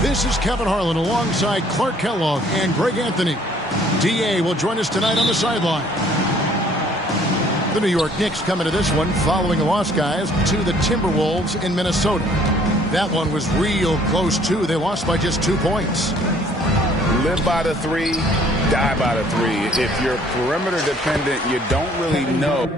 This is Kevin Harlan alongside Clark Kellogg and Greg Anthony. D.A. will join us tonight on the sideline. The New York Knicks come into this one following a loss, guys, to the Timberwolves in Minnesota. That one was real close, too. They lost by just 2 points. Live by the three, die by the three. If you're perimeter dependent, you don't really know.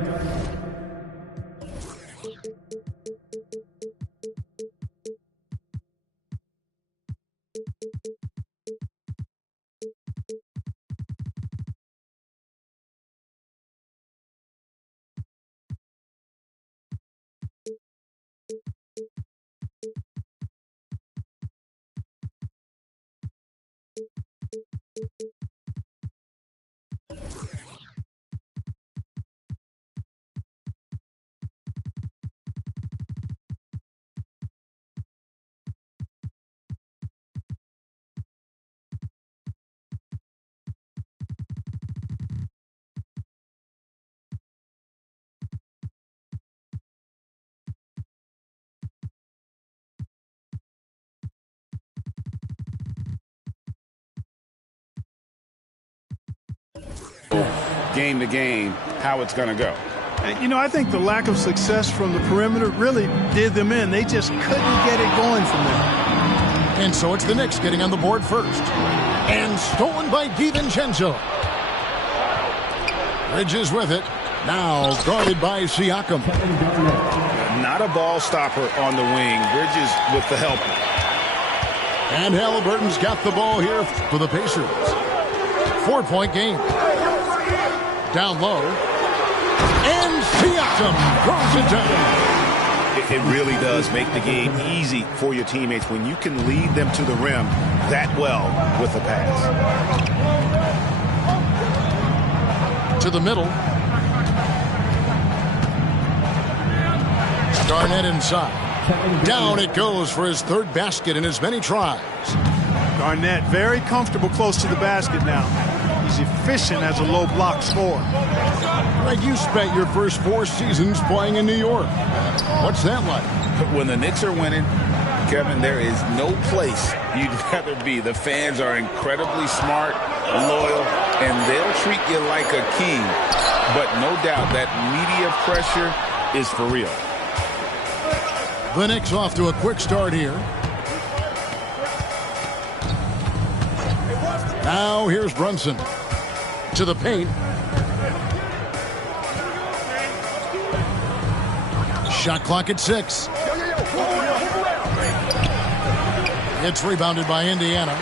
Game to game, how it's going to go. You know, I think the lack of success from the perimeter really did them in. They just couldn't get it going from there. And so it's the Knicks getting on the board first. And stolen by DiVincenzo. Bridges with it. Now guarded by Siakam. Not a ball stopper on the wing. Bridges with the helper. And Halliburton's got the ball here for the Pacers. 4-point game. Down low. And Siakam throws it down. It really does make the game easy for your teammates when you can lead them to the rim that well with a pass. To the middle. Garnett inside. Down it goes for his third basket in as many tries. Garnett very comfortable close to the basket now. He's efficient as a low block scorer. Greg, you spent your first 4 seasons playing in New York. What's that like? When the Knicks are winning, Kevin, there is no place you'd rather be. The fans are incredibly smart, loyal, and they'll treat you like a king. But no doubt that media pressure is for real. The Knicks off to a quick start here. Now here's Brunson. To the paint. Shot clock at 6. It's rebounded by Indiana.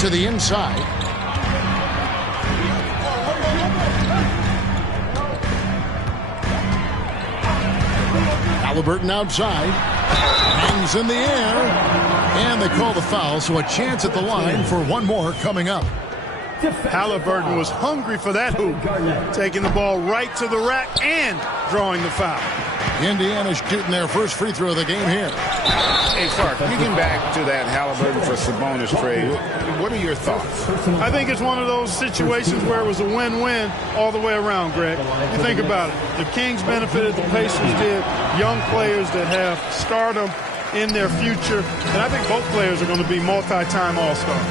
To the inside. Halliburton outside. Hangs in the air. And they call the foul, so a chance at the line for one more coming up. Halliburton was hungry for that hoop. Taking the ball right to the rack and drawing the foul. Indiana's shooting their first free throw of the game here. Hey, Clark, thinking back to that Halliburton for Sabonis trade, what are your thoughts? I think it's one of those situations where it was a win-win all the way around, Greg. You think about it. The Kings benefited, the Pacers did. Young players that have stardom in their future. And I think both players are going to be multi-time All-Stars.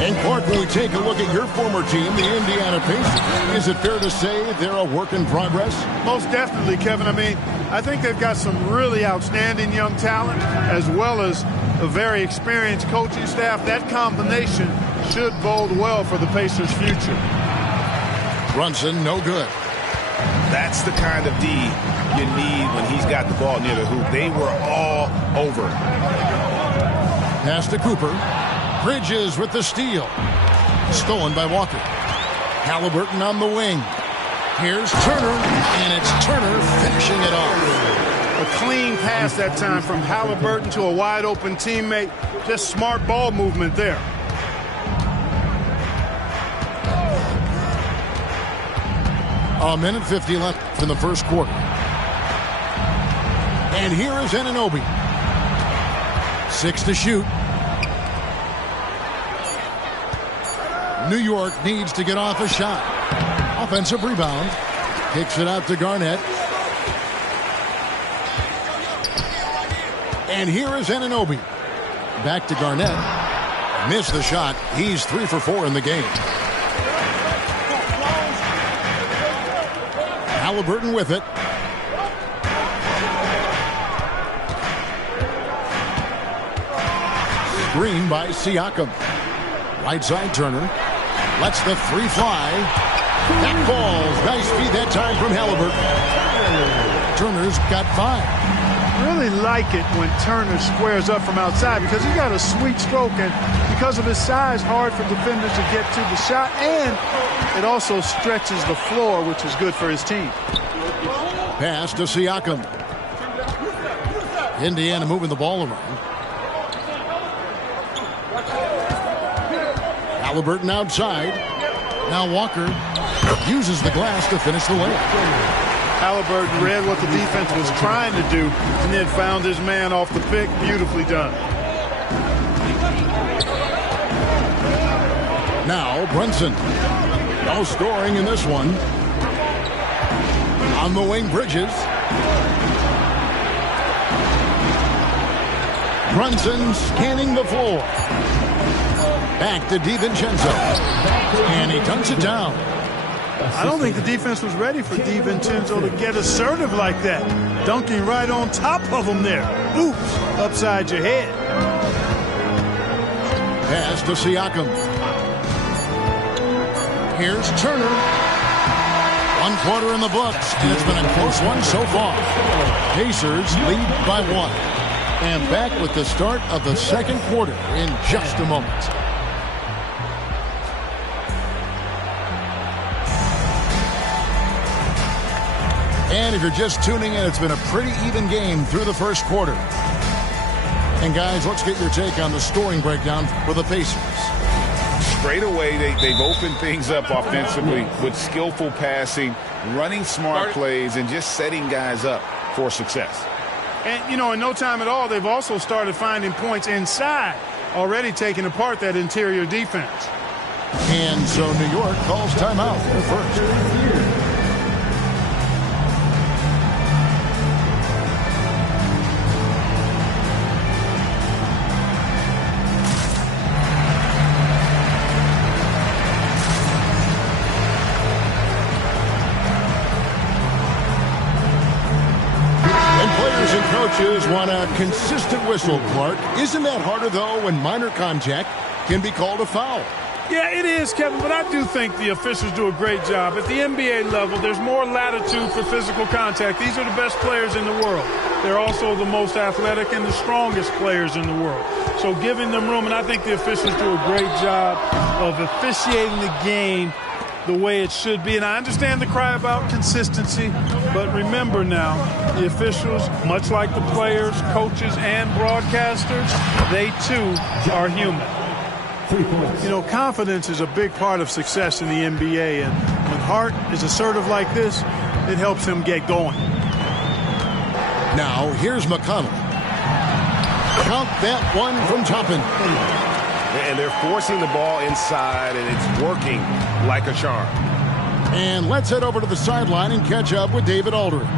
And Clark, when we take a look at your former team, the Indiana Pacers, is it fair to say they're a work in progress? Most definitely, Kevin. I mean, I think they've got some really outstanding young talent as well as a very experienced coaching staff. That combination should bode well for the Pacers' future. Brunson, no good. That's the kind of D you need when he's got the ball near the hoop. They were all over. Pass to Cooper. Bridges with the steal. Stolen by Walker. Halliburton on the wing. Here's Turner, and it's Turner finishing it off. A clean pass that time from Halliburton to a wide-open teammate. Just smart ball movement there. A minute 50 left in the first quarter. And here is Anunoby. 6 to shoot. New York needs to get off a shot. Offensive rebound. Kicks it out to Garnett. And here is Anunoby. Back to Garnett. Missed the shot. He's 3 for 4 in the game. Halliburton with it. Screen by Siakam. Right side Turner. Lets the 3 fly. That falls. Nice feed that time from Halliburton. Turner's got 5. Really like it when Turner squares up from outside because he's got a sweet stroke, and because of his size, hard for defenders to get to the shot, and it also stretches the floor, which is good for his team. Pass to Siakam. Indiana moving the ball around. Halliburton outside. Now Walker uses the glass to finish the layup. Halliburton read what the defense was trying to do and then found his man off the pick. Beautifully done. Now Brunson. No scoring in this one. On the wing, Bridges. Brunson scanning the floor. Back to DiVincenzo. And he dunks it down. I don't think the defense was ready for DiVincenzo to get assertive like that. Dunking right on top of him there. Oops, upside your head. Pass to Siakam. Here's Turner. 1 quarter in the books, and it's been a close one so far. Pacers lead by 1. And back with the start of the second quarter in just a moment. And if you're just tuning in, it's been a pretty even game through the first quarter. And guys, let's get your take on the scoring breakdown for the Pacers. Straight away, they've opened things up offensively with skillful passing, running smart plays, and just setting guys up for success. And, you know, in no time at all, they've also started finding points inside, already taking apart that interior defense. And so New York calls timeout in the first. Coaches want a consistent whistle, Clark. Isn't that harder, though, when minor contact can be called a foul? Yeah, it is, Kevin, but I do think the officials do a great job. At the NBA level, there's more latitude for physical contact. These are the best players in the world. They're also the most athletic and the strongest players in the world. So giving them room, and I think the officials do a great job of officiating the game the way it should be. And I understand the cry about consistency, but remember now, the officials, much like the players, coaches, and broadcasters, they too are human. You know, confidence is a big part of success in the NBA, and when Hart is assertive like this, it helps him get going. Now, here's McConnell. Count that one from Toppin. And they're forcing the ball inside, and it's working like a charm. And let's head over to the sideline and catch up with David Aldridge.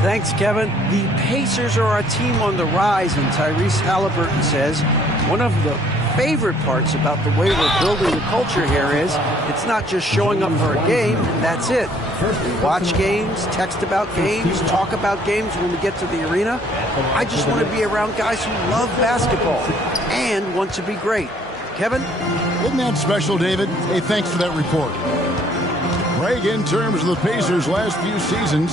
Thanks, Kevin. The Pacers are a team on the rise, and Tyrese Halliburton says one of the favorite parts about the way we're building the culture here is it's not just showing up for a game, and that's it. We watch games, text about games, talk about games when we get to the arena. I just want to be around guys who love basketball and want to be great. Kevin? Isn't that special, David? Hey, thanks for that report. Greg, in terms of the Pacers' last few seasons,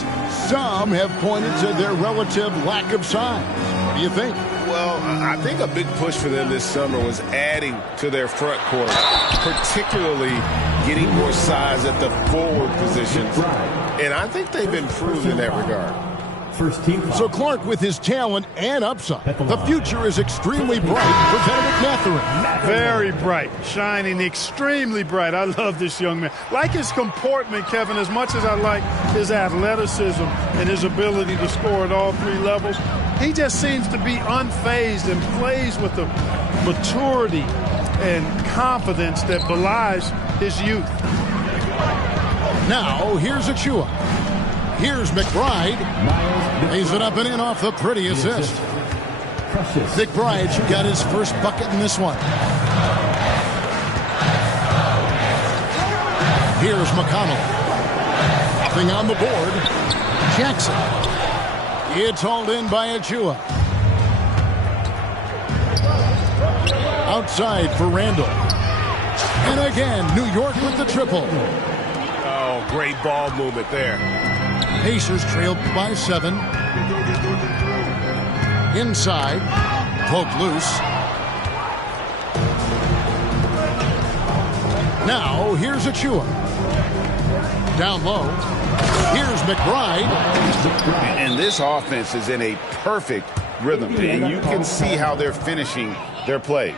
some have pointed to their relative lack of size. What do you think? Well, I think a big push for them this summer was adding to their front court, particularly getting more size at the forward positions. And I think they've improved in that regard. So Clark, with his talent and upside, the future is extremely bright for Bennedict Mathurin. Very bright, shining extremely bright. I love this young man. Like his comportment, Kevin, as much as I like his athleticism and his ability to score at all three levels, he just seems to be unfazed and plays with the maturity and confidence that belies his youth. Now, here's Achua. Here's McBride. Lays it up and in off the pretty assist. McBride's got his first bucket in this one. Here's McConnell. Nothing on the board. Jackson. It's hauled in by Achua. Outside for Randall. And again, New York with the triple. Oh, great ball movement there. Pacers trailed by 7. Inside. Poked loose. Now, here's Achua. Down low. Here's McBride. And this offense is in a perfect rhythm. And you can see how they're finishing their plays.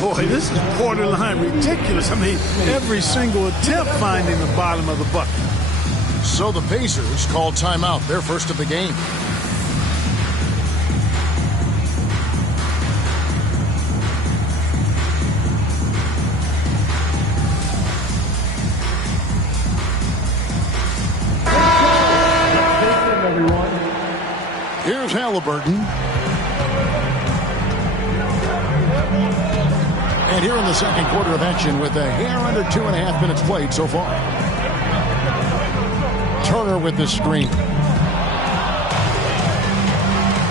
Boy, this is borderline ridiculous. I mean, every single attempt finding the bottom of the bucket. So the Pacers call timeout, their first of the game. Here's Halliburton. And here in the second quarter of action with a hair under 2.5 minutes played so far. Turner with the screen.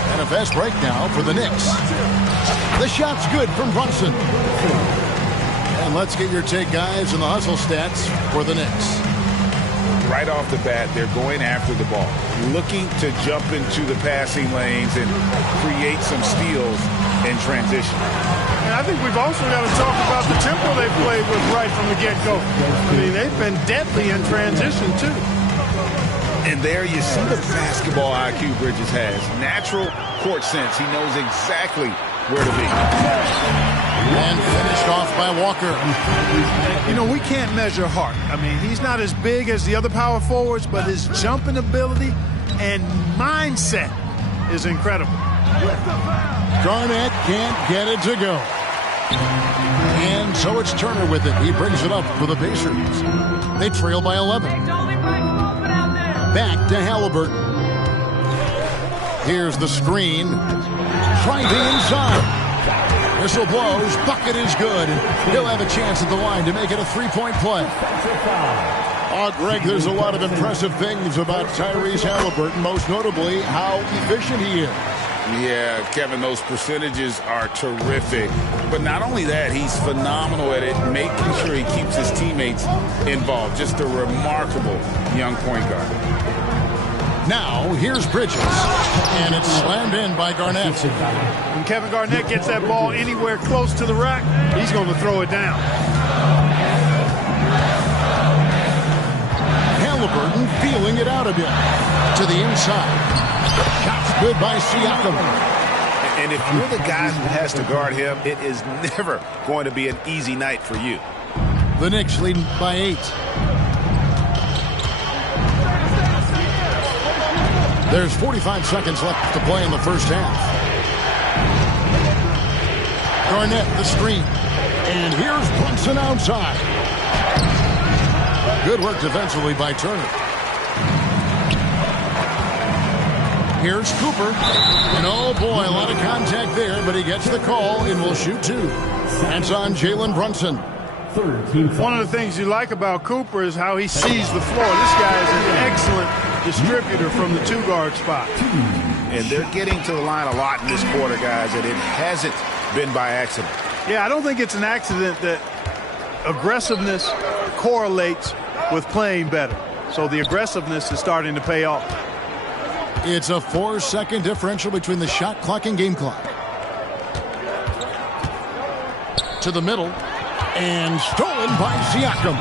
And a fast break now for the Knicks. The shot's good from Brunson. And let's get your take, guys, on the hustle stats for the Knicks. Right off the bat, they're going after the ball, looking to jump into the passing lanes and create some steals in transition. And I think we've also got to talk about the tempo they played with right from the get-go. I mean, they've been deadly in transition, too. And there you see the basketball IQ Bridges has. Natural court sense. He knows exactly where to be. And finished off by Walker. You know, we can't measure heart. I mean, he's not as big as the other power forwards, but his jumping ability and mindset is incredible. Garnett can't get it to go. And so it's Turner with it. He brings it up for the Pacers. They trail by 11. Back to Halliburton. Here's the screen. Driving inside. Whistle blows. Bucket is good. He'll have a chance at the line to make it a three-point play. Oh, Greg, there's a lot of impressive things about Tyrese Halliburton, most notably how efficient he is. Yeah, Kevin, those percentages are terrific. But not only that, he's phenomenal at it, making sure he keeps his teammates involved. Just a remarkable young point guard. Now, here's Bridges. And it's slammed in by Garnett. When Kevin Garnett gets that ball anywhere close to the rack, he's going to throw it down. Halliburton feeling it out a bit. To the inside. Shot's good by Siakam. And if you're the guy who has to guard him, it is never going to be an easy night for you. The Knicks leading by 8. There's 45 seconds left to play in the first half. Garnett, the screen. And here's Brunson outside. Good work defensively by Turner. Here's Cooper. And oh boy, a lot of contact there, but he gets the call and will shoot two. That's on Jalen Brunson. One of the things you like about Cooper is how he sees the floor. This guy is an excellent distributor from the 2-guard spot. And they're getting to the line a lot in this quarter, guys, and it hasn't been by accident. Yeah, I don't think it's an accident that aggressiveness correlates with playing better. So the aggressiveness is starting to pay off. It's a 4-second differential between the shot clock and game clock. To the middle. And stolen by Siakam.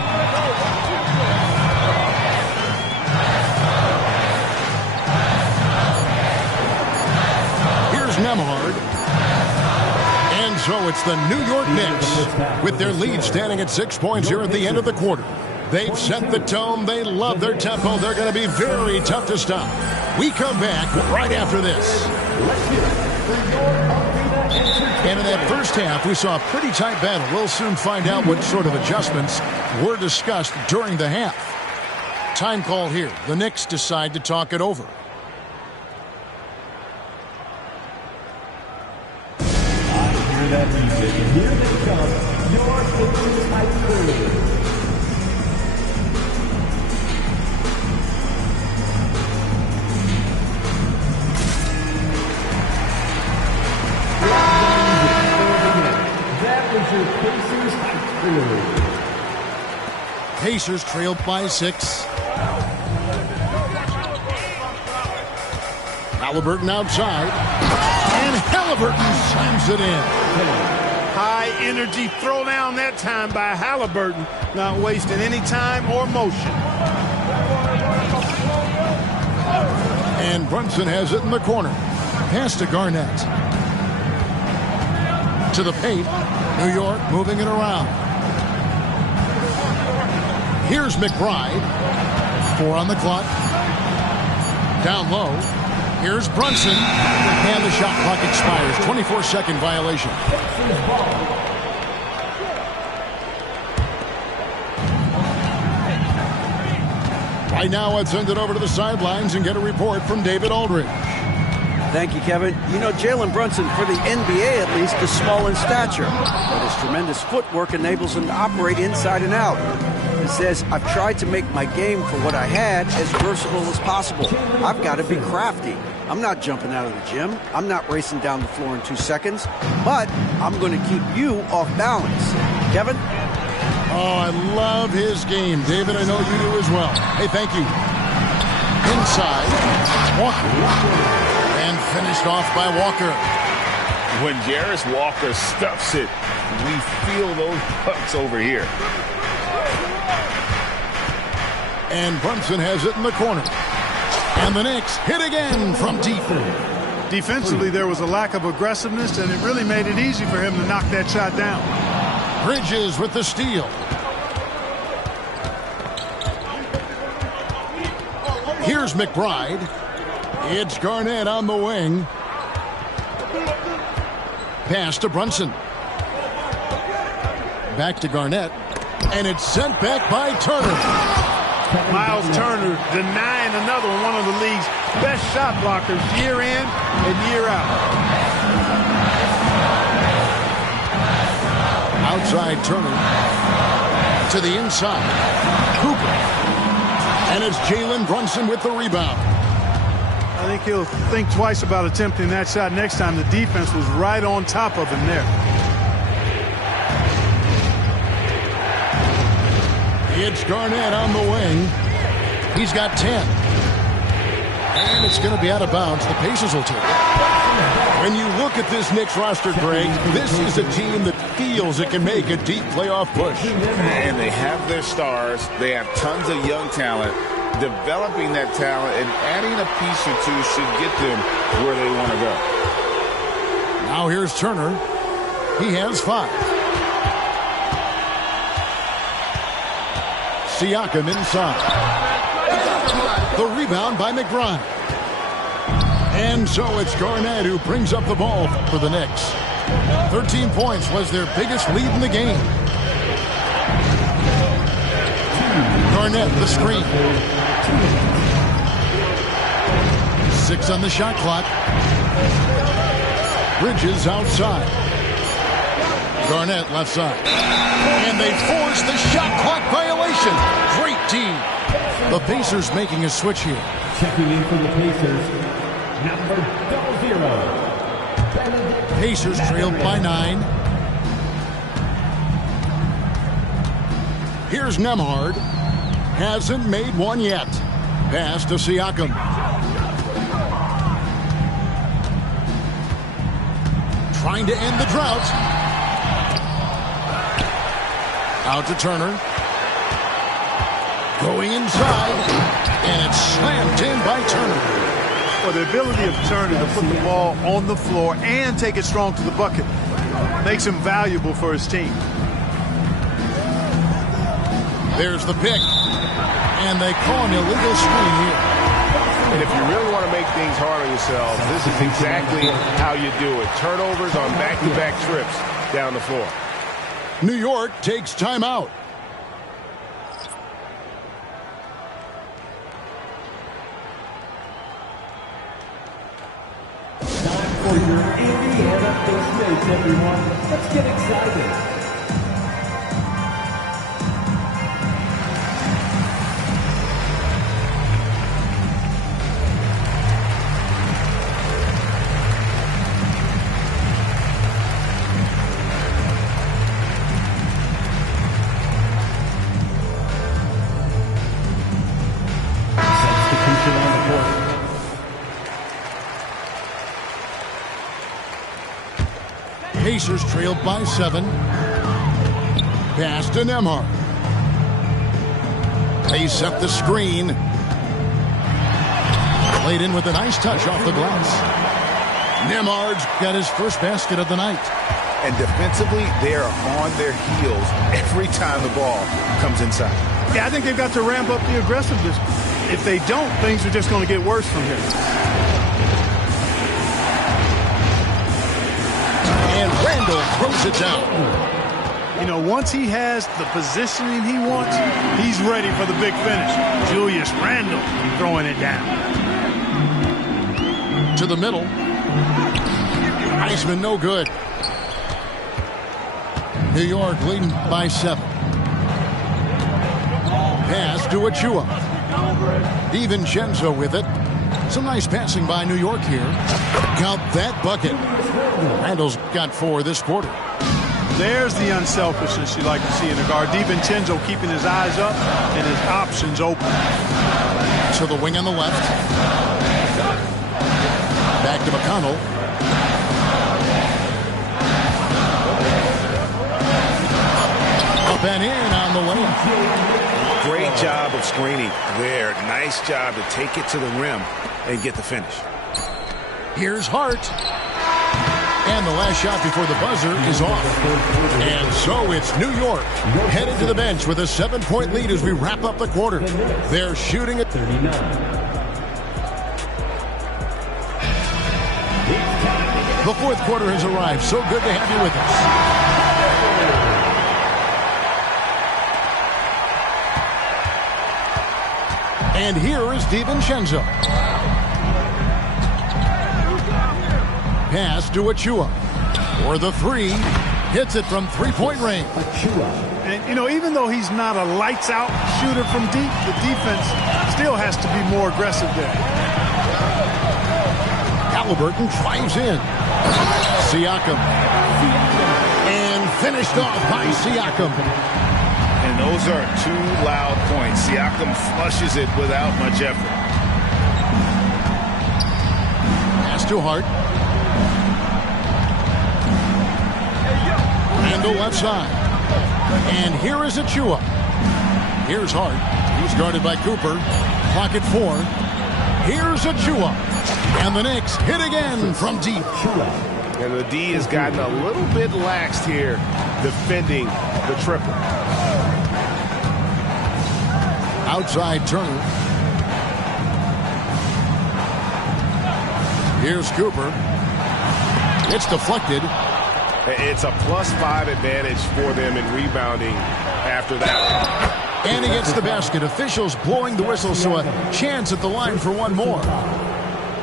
Here's Nembhard. And so it's the New York Knicks with their lead standing at 6 points here at the end of the quarter. They've set the tone. They love their tempo. They're going to be very tough to stop. We come back right after this. And in that first half, we saw a pretty tight battle. We'll soon find out what sort of adjustments were discussed during the half. Time call here. The Knicks decide to talk it over. I hear that music, and here they come, your Pacers High School. Pacers trail by 6. Halliburton outside. And Halliburton slams it in. High energy throwdown that time by Halliburton. Not wasting any time or motion. And Brunson has it in the corner. Pass to Garnett. To the paint. New York moving it around. Here's McBride. 4 on the clock. Down low. Here's Brunson. And the shot clock expires. 24-second violation. Right now, let's send it over to the sidelines and get a report from David Aldridge. Thank you, Kevin. You know, Jalen Brunson, for the NBA at least, is small in stature, but his tremendous footwork enables him to operate inside and out. He says, I've tried to make my game for what I had as versatile as possible. I've got to be crafty. I'm not jumping out of the gym. I'm not racing down the floor in 2 seconds, but I'm going to keep you off balance. Kevin? Oh, I love his game. David, I know you do as well. Hey, thank you. Inside, Walker. And finished off by Walker. When Jarris Walker stuffs it, we feel those pucks over here. And Brunson has it in the corner. And the Knicks hit again from deep. Defensively, there was a lack of aggressiveness, and it really made it easy for him to knock that shot down. Bridges with the steal. Here's McBride. It's Garnett on the wing. Pass to Brunson. Back to Garnett. And it's sent back by Turner. Miles Turner denying another one of the league's best shot blockers year in and year out. Outside Turner. To the inside. Cooper. And it's Jalen Brunson with the rebound. I think he'll think twice about attempting that shot next time. The defense was right on top of him there. It's Garnett on the wing. He's got 10. And it's going to be out of bounds. The Pacers will take it. When you look at this Knicks roster, Greg, this is a team that feels it can make a deep playoff push. And they have their stars. They have tons of young talent. Developing that talent and adding a piece or two should get them where they want to go. Now here's Turner. He has 5. Siakam inside. The rebound by McBride. And so it's Garnett who brings up the ball for the Knicks. 13 points was their biggest lead in the game. Garnett, the screen. 6 on the shot clock. Bridges outside. Garnett left side. And they force the shot clock violation. Great team. The Pacers making a switch here. Checking in for the Pacers, number 00. Pacers trailed by 9. Here's Nembhard. Hasn't made one yet. Pass to Siakam. Trying to end the drought. Out to Turner. Going inside. And it's slammed in by Turner. Well, the ability of Turner to put the ball on the floor and take it strong to the bucket makes him valuable for his team. There's the pick. And they call an illegal screen here. And if you really want to make things hard on yourself, this is exactly how you do it. Turnovers on back-to-back trips down the floor. New York takes timeout. Time for your Indiana Pacers, everyone. Let's get excited. Substitution on the court. Pacers trailed by 7. Pass to Nembhard. They set the screen. Laid in with a nice touch off the glass. Nembhard's got his first basket of the night. And defensively, they are on their heels every time the ball comes inside. Yeah, I think they've got to ramp up the aggressiveness. If they don't, things are just going to get worse from here. And Randle throws it down. You know, once he has the positioning he wants, he's ready for the big finish. Julius Randle throwing it down. To the middle. Heisman no good. New York leading by 7. Pass to Achua. DiVincenzo with it. Some nice passing by New York here. Count that bucket. Randle's got 4 this quarter. There's the unselfishness you like to see in a guard. DiVincenzo keeping his eyes up and his options open. To the wing on the left. Back to McConnell. Up and in on the lane. Great job of screening there. Nice job to take it to the rim and get the finish. Here's Hart. And the last shot before the buzzer is off. And so it's New York headed to the bench with a 7-point lead as we wrap up the quarter. They're shooting at 39. The fourth quarter has arrived. So good to have you with us. And here is DiVincenzo. Pass to Achua. For the 3. Hits it from 3-point range. And, you know, even though he's not a lights-out shooter from deep, the defense still has to be more aggressive there. Halliburton drives in. Siakam. And finished off by Siakam. And those are 2 loud points. Siakam flushes it without much effort. Pass to Hart. Randle left side. And here is Achua. Here's Hart. He's guarded by Cooper. Clock at 4. Here's Achua. And the Knicks hit again from deep. And the D has gotten a little bit laxed here defending the triple. Outside Turner. Here's Cooper. It's deflected. It's a +5 advantage for them in rebounding after that. And he gets the basket. Officials blowing the whistle, so a chance at the line for one more.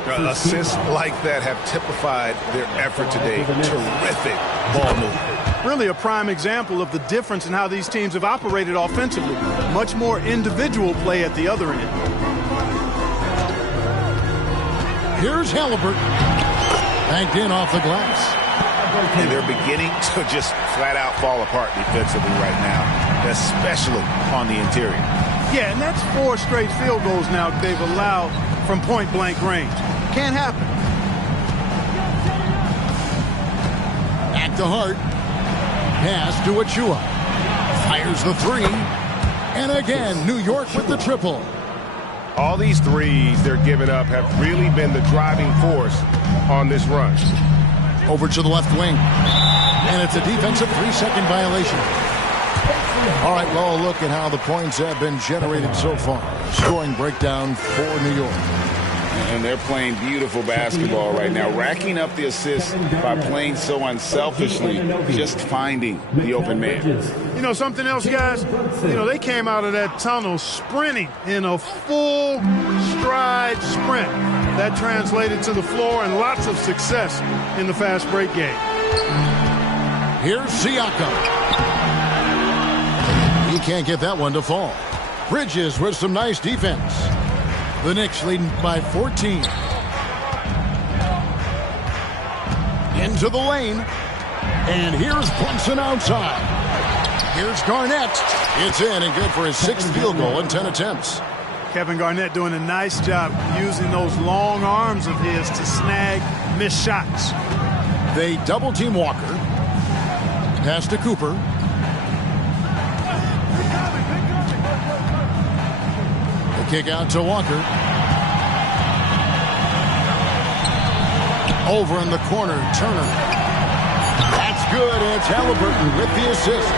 Assists like that have typified their effort today. Terrific ball movement. Really a prime example of the difference in how these teams have operated offensively. Much more individual play at the other end. Here's Halliburton. Banked in off the glass. And they're beginning to just flat out fall apart defensively right now, especially on the interior. Yeah, and that's 4 straight field goals now they've allowed from point-blank range. Can't happen. Back to Hart. Pass to Achua. Fires the 3. And again, New York with the triple. All these threes they're giving up have really been the driving force on this run. Over to the left wing. And it's a defensive 3-second violation. All right, well, look at how the points have been generated so far. Scoring breakdown for New York. And they're playing beautiful basketball right now, racking up the assists by playing so unselfishly, just finding the open man. You know, something else, guys? You know, they came out of that tunnel sprinting in a full stride sprint. That translated to the floor and lots of success in the fast break game. Here's Siakam. He can't get that one to fall. Bridges with some nice defense. The Knicks leading by 14. Into the lane. And here's Brunson outside. Here's Garnett. It's in and good for his 6th field goal in 10 attempts. Kevin Garnett doing a nice job using those long arms of his to snag missed shots. They double team Walker. Pass to Cooper. The kick out to Walker. Over in the corner, Turner. That's good. It's Halliburton with the assist.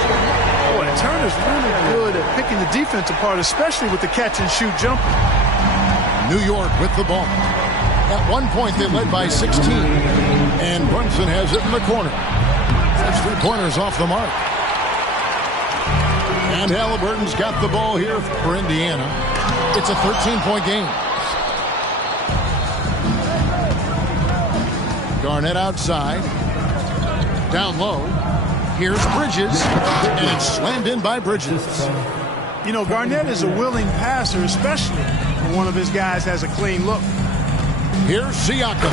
Boy, Turner's really good at picking the defense apart, especially with the catch-and-shoot jumper. New York with the ball. At one point, they led by 16. And Brunson has it in the corner. That's 3 pointers off the mark. And Halliburton's got the ball here for Indiana. It's a 13-point game. Garnett outside. Down low. Here's Bridges. And it's slammed in by Bridges. You know, Garnett is a willing passer, especially when one of his guys has a clean look. Here's Siakam.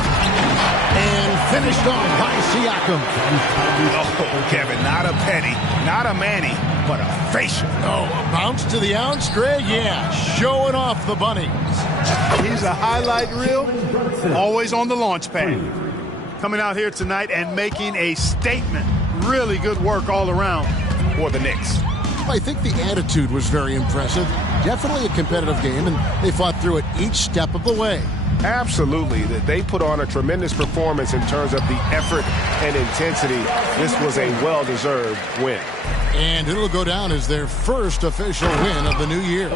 And finished off by Siakam. Oh, Kevin, not a penny, not a Manny, but a facial. Oh, a bounce to the ounce, Greg? Yeah, showing off the bunnies. He's a highlight reel, always on the launch pad. Coming out here tonight and making a statement. Really good work all around for the Knicks. I think the attitude was very impressive. Definitely a competitive game, and they fought through it each step of the way. Absolutely. They put on a tremendous performance in terms of the effort and intensity. This was a well-deserved win. And it'll go down as their first official win of the new year.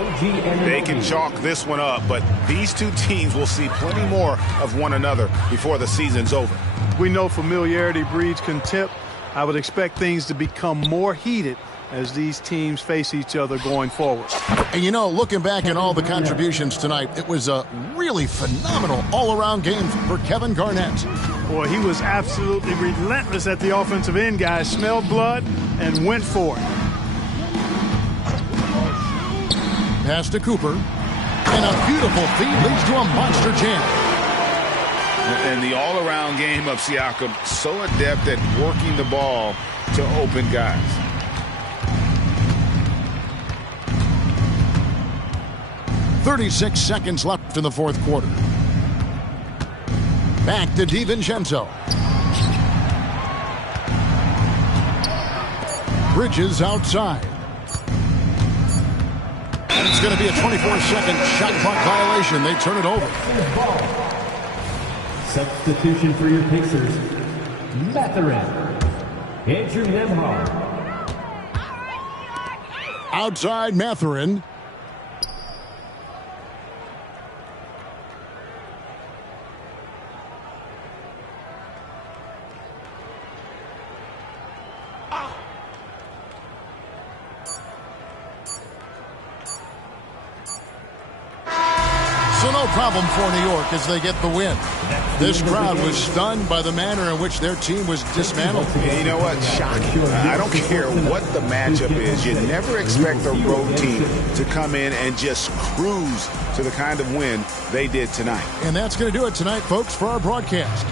They can chalk this one up, but these two teams will see plenty more of one another before the season's over. We know familiarity breeds contempt. I would expect things to become more heated as these teams face each other going forward. And you know, looking back at all the contributions tonight, it was a really phenomenal all-around game for Kevin Garnett. Boy, he was absolutely relentless at the offensive end, guys. Smelled blood and went for it. Pass to Cooper. And a beautiful feed leads to a monster jam. And the all-around game of Siakam, so adept at working the ball to open guys. .36 seconds left in the fourth quarter. Back to DiVincenzo. Bridges outside. And it's going to be a 24-second shot clock violation. They turn it over. Substitution for your Pacers, Mathurin, Andrew Nembhard. Outside Mathurin. no problem for New York as they get the win. This crowd was stunned by the manner in which their team was dismantled. And you know what? Shocking. I don't care what the matchup is. You never expect a road team to come in and just cruise to the kind of win they did tonight. And that's going to do it tonight, folks, for our broadcast.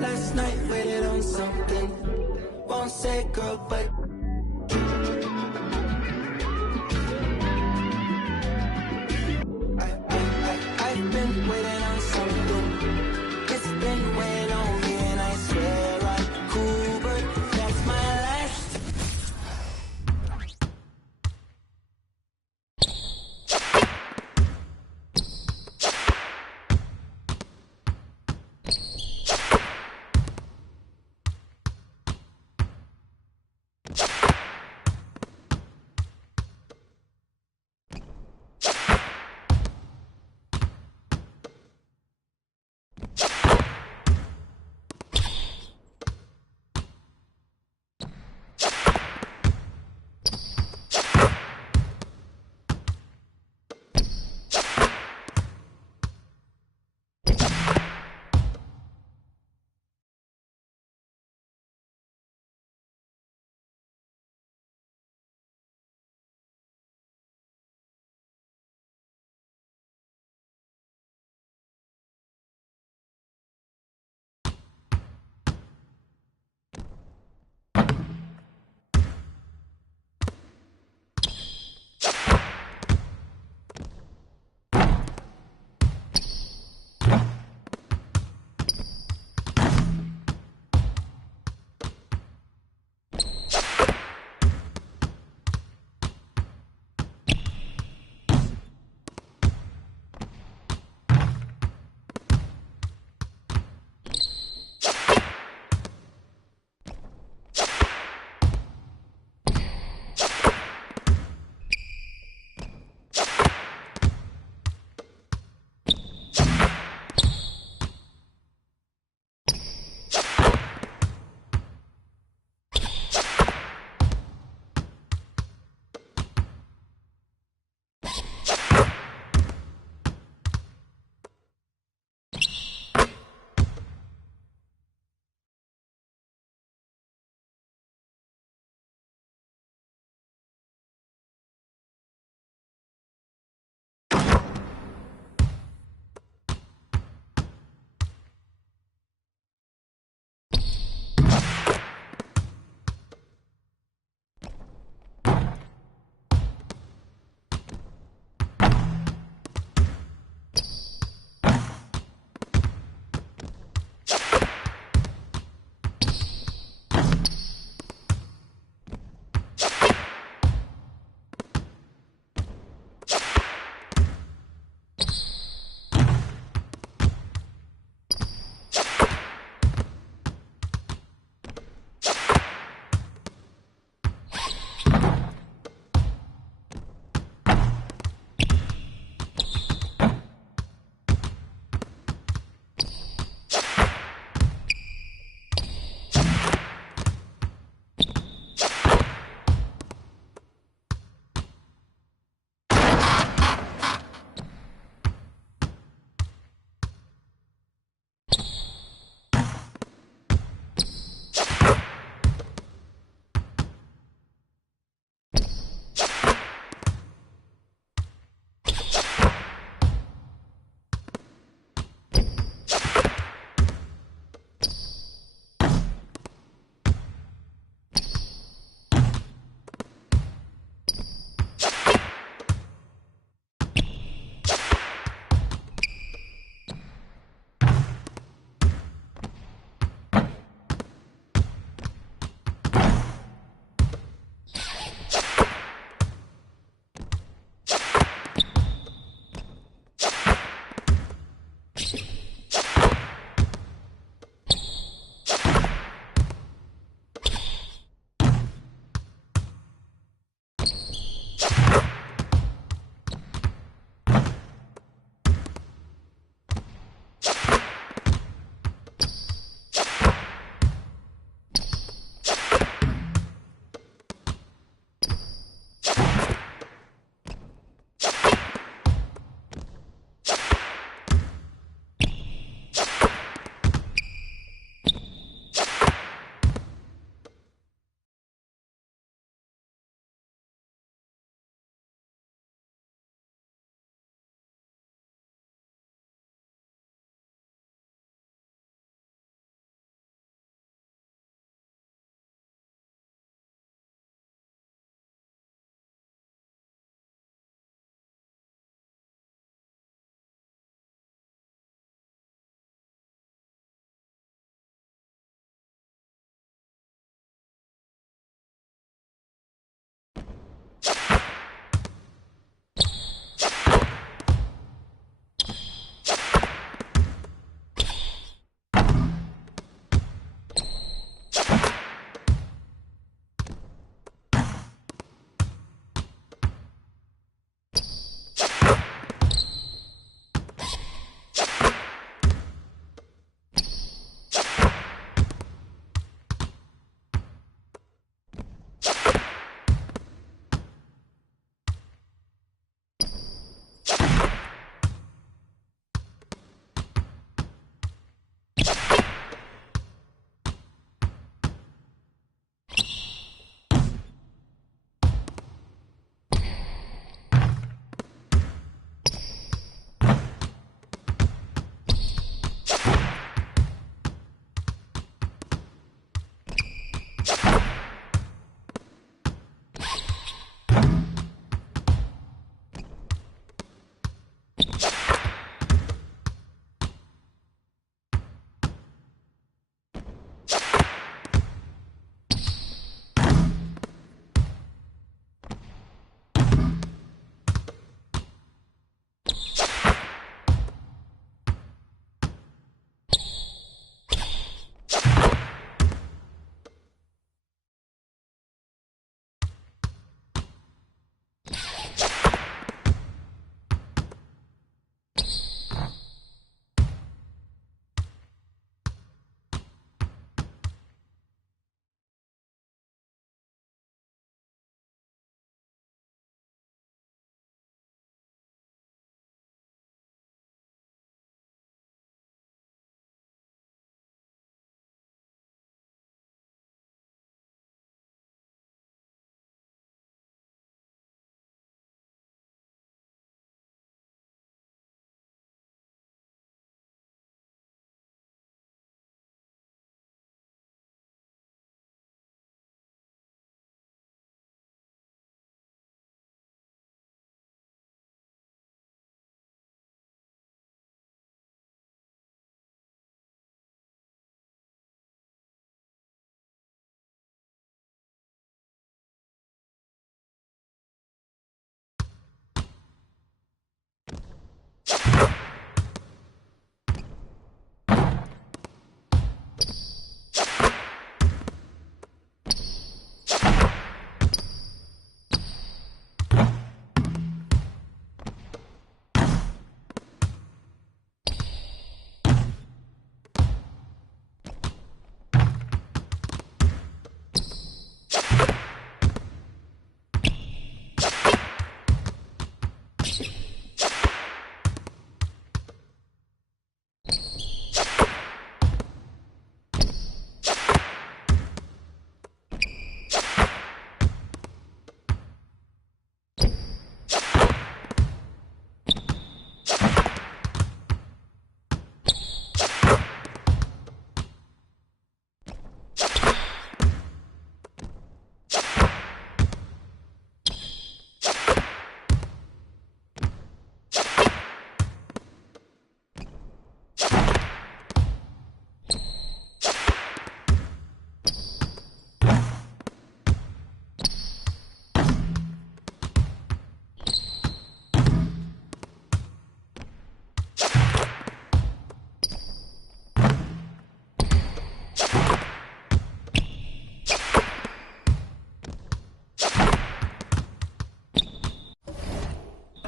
Last night waited on something. Won't say girl, but I've been waiting on something. It's been weighing on me, and I swear I'm cool, but that's my last.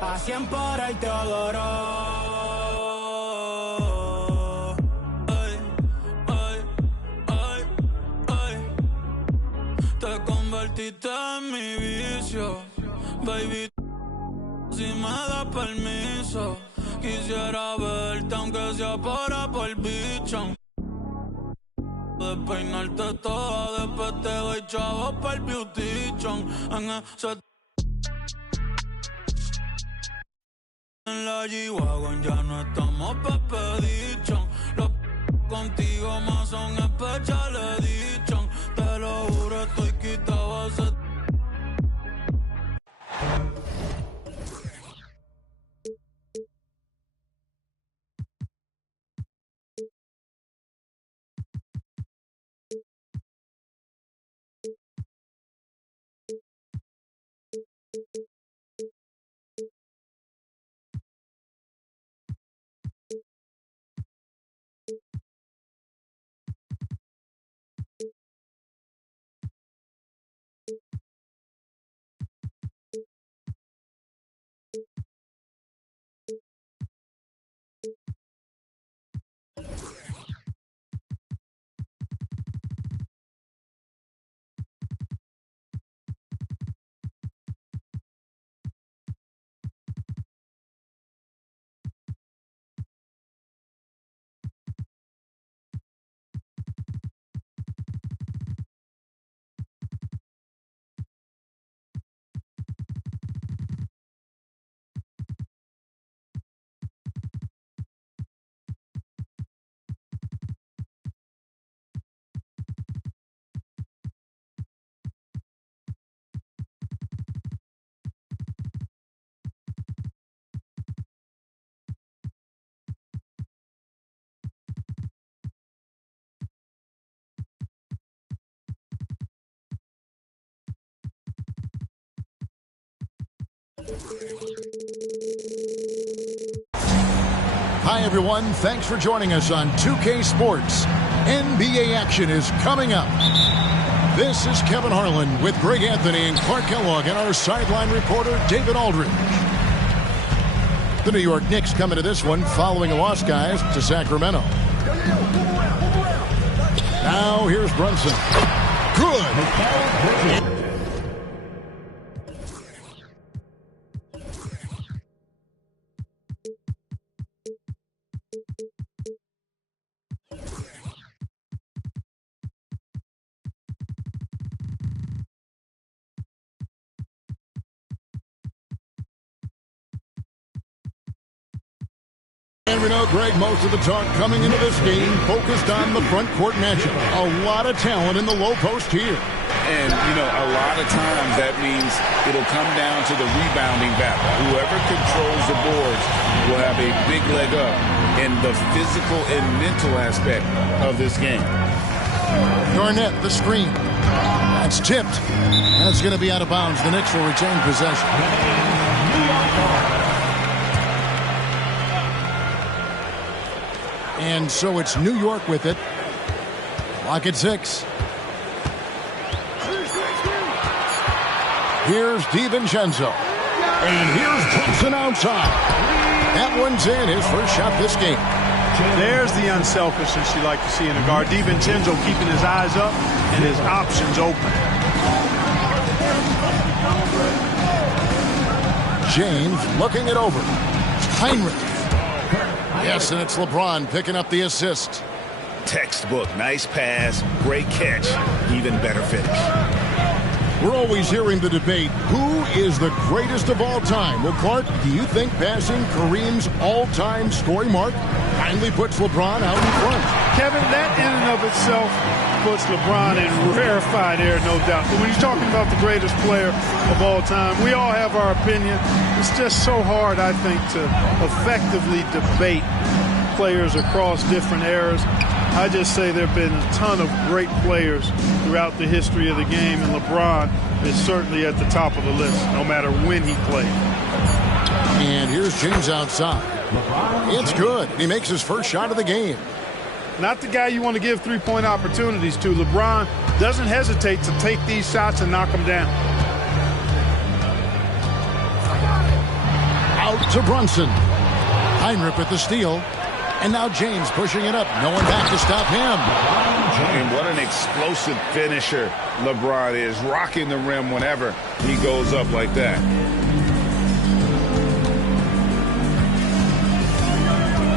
A 100 por ahí te adoro. Ay, ay, ay, ay. Te convertiste en mi vicio, baby. Si me das permiso, quisiera verte aunque sea por bicho. Despeinarte toda, después te doy chavo para el beautition. En la G-Wagon ya no estamos pepedichon. Los contigo más son especial edition. Te lo juro, estoy quitado a ese. Hi, everyone. Thanks for joining us on 2K Sports. NBA action is coming up. This is Kevin Harlan with Greg Anthony and Clark Kellogg and our sideline reporter, David Aldridge. The New York Knicks come into this one following a loss, guys, to Sacramento. Now here's Brunson. Good. And we know, Greg, most of the talk coming into this game focused on the front court matchup. A lot of talent in the low post here. And, you know, a lot of times that means it'll come down to the rebounding battle. Whoever controls the boards will have a big leg up in the physical and mental aspect of this game. Garnett, the screen. That's tipped. That's going to be out of bounds. The Knicks will retain possession. And so it's New York with it. Clock at 6. Here's DiVincenzo. And here's Thompson outside. That one's in, his first shot this game. There's the unselfishness you like to see in a guard. DiVincenzo keeping his eyes up and his options open. James looking it over. Heinrich. Yes, and it's LeBron picking up the assist. Textbook, nice pass, great catch, even better finish. We're always hearing the debate, who is the greatest of all time? Well, Clark, do you think passing Kareem's all-time scoring mark finally puts LeBron out in front? Kevin, that in and of itself puts LeBron in rarefied air, no doubt. But when you're talking about the greatest player of all time, we all have our opinion. It's just so hard, I think, to effectively debate players across different eras. I just say there have been a ton of great players throughout the history of the game, and LeBron is certainly at the top of the list, no matter when he played. And here's James outside. It's good. He makes his first shot of the game. Not the guy you want to give three-point opportunities to. LeBron doesn't hesitate to take these shots and knock them down. Out to Brunson. Heinrich with the steal. And now James pushing it up. No one back to stop him. And what an explosive finisher LeBron is. Rocking the rim whenever he goes up like that.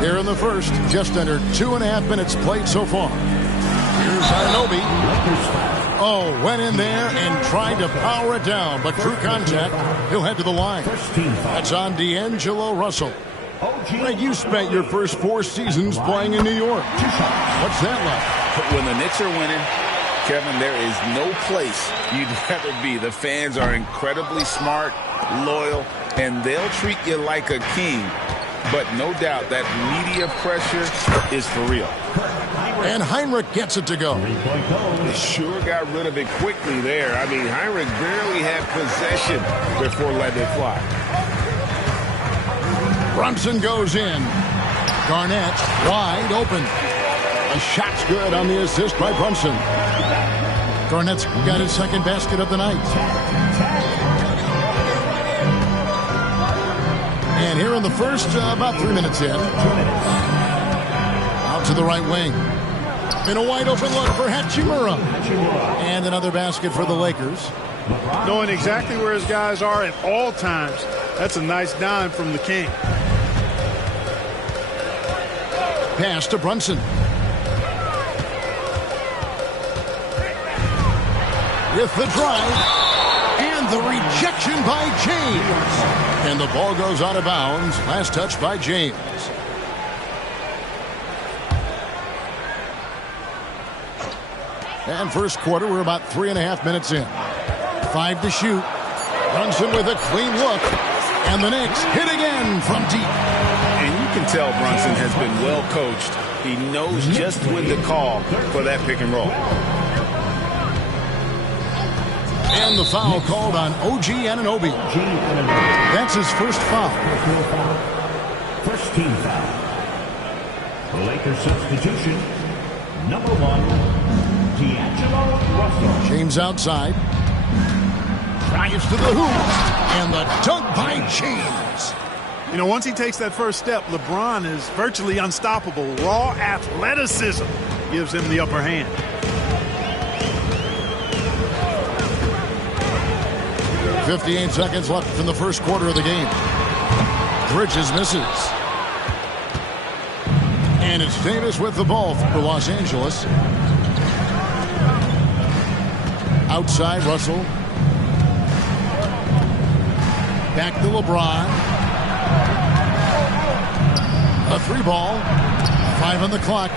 Here in the first, just under 2.5 minutes played so far. Here's Anunoby. Oh, went in there and tried to power it down, but true contact, he'll head to the line. That's on D'Angelo Russell. Greg, you spent your first 4 seasons playing in New York. What's that like? When the Knicks are winning, Kevin, there is no place you'd rather be. The fans are incredibly smart, loyal, and they'll treat you like a king. But no doubt that media pressure is for real. And Heinrich gets it to go. They sure got rid of it quickly there. I mean, Heinrich barely had possession before letting it fly. Brunson goes in. Garnett wide open. A shot's good on the assist by Brunson. Garnett's got his second basket of the night. And here in the first, about 3 minutes in. Out to the right wing. In a wide open look for Hachimura. And another basket for the Lakers. Knowing exactly where his guys are at all times. That's a nice dime from the King. Pass to Brunson. With the drive. And the rejection by James. And the ball goes out of bounds. Last touch by James. And first quarter, we're about 3.5 minutes in. 5 to shoot. Brunson with a clean look. And the Knicks hit again from deep. And you can tell Brunson has been well coached. He knows just when to call for that pick and roll. And the foul called on OG Anunoby. That's his first foul. First team foul. The Lakers substitution, number 1, D'Angelo Russell. James outside. Drives to the hoop. And the dunk by James. You know, once he takes that first step, LeBron is virtually unstoppable. Raw athleticism gives him the upper hand. .58 seconds left in the first quarter of the game. Bridges misses. And it's Davis with the ball for Los Angeles. Outside, Russell. Back to LeBron. A 3 ball. 5 on the clock.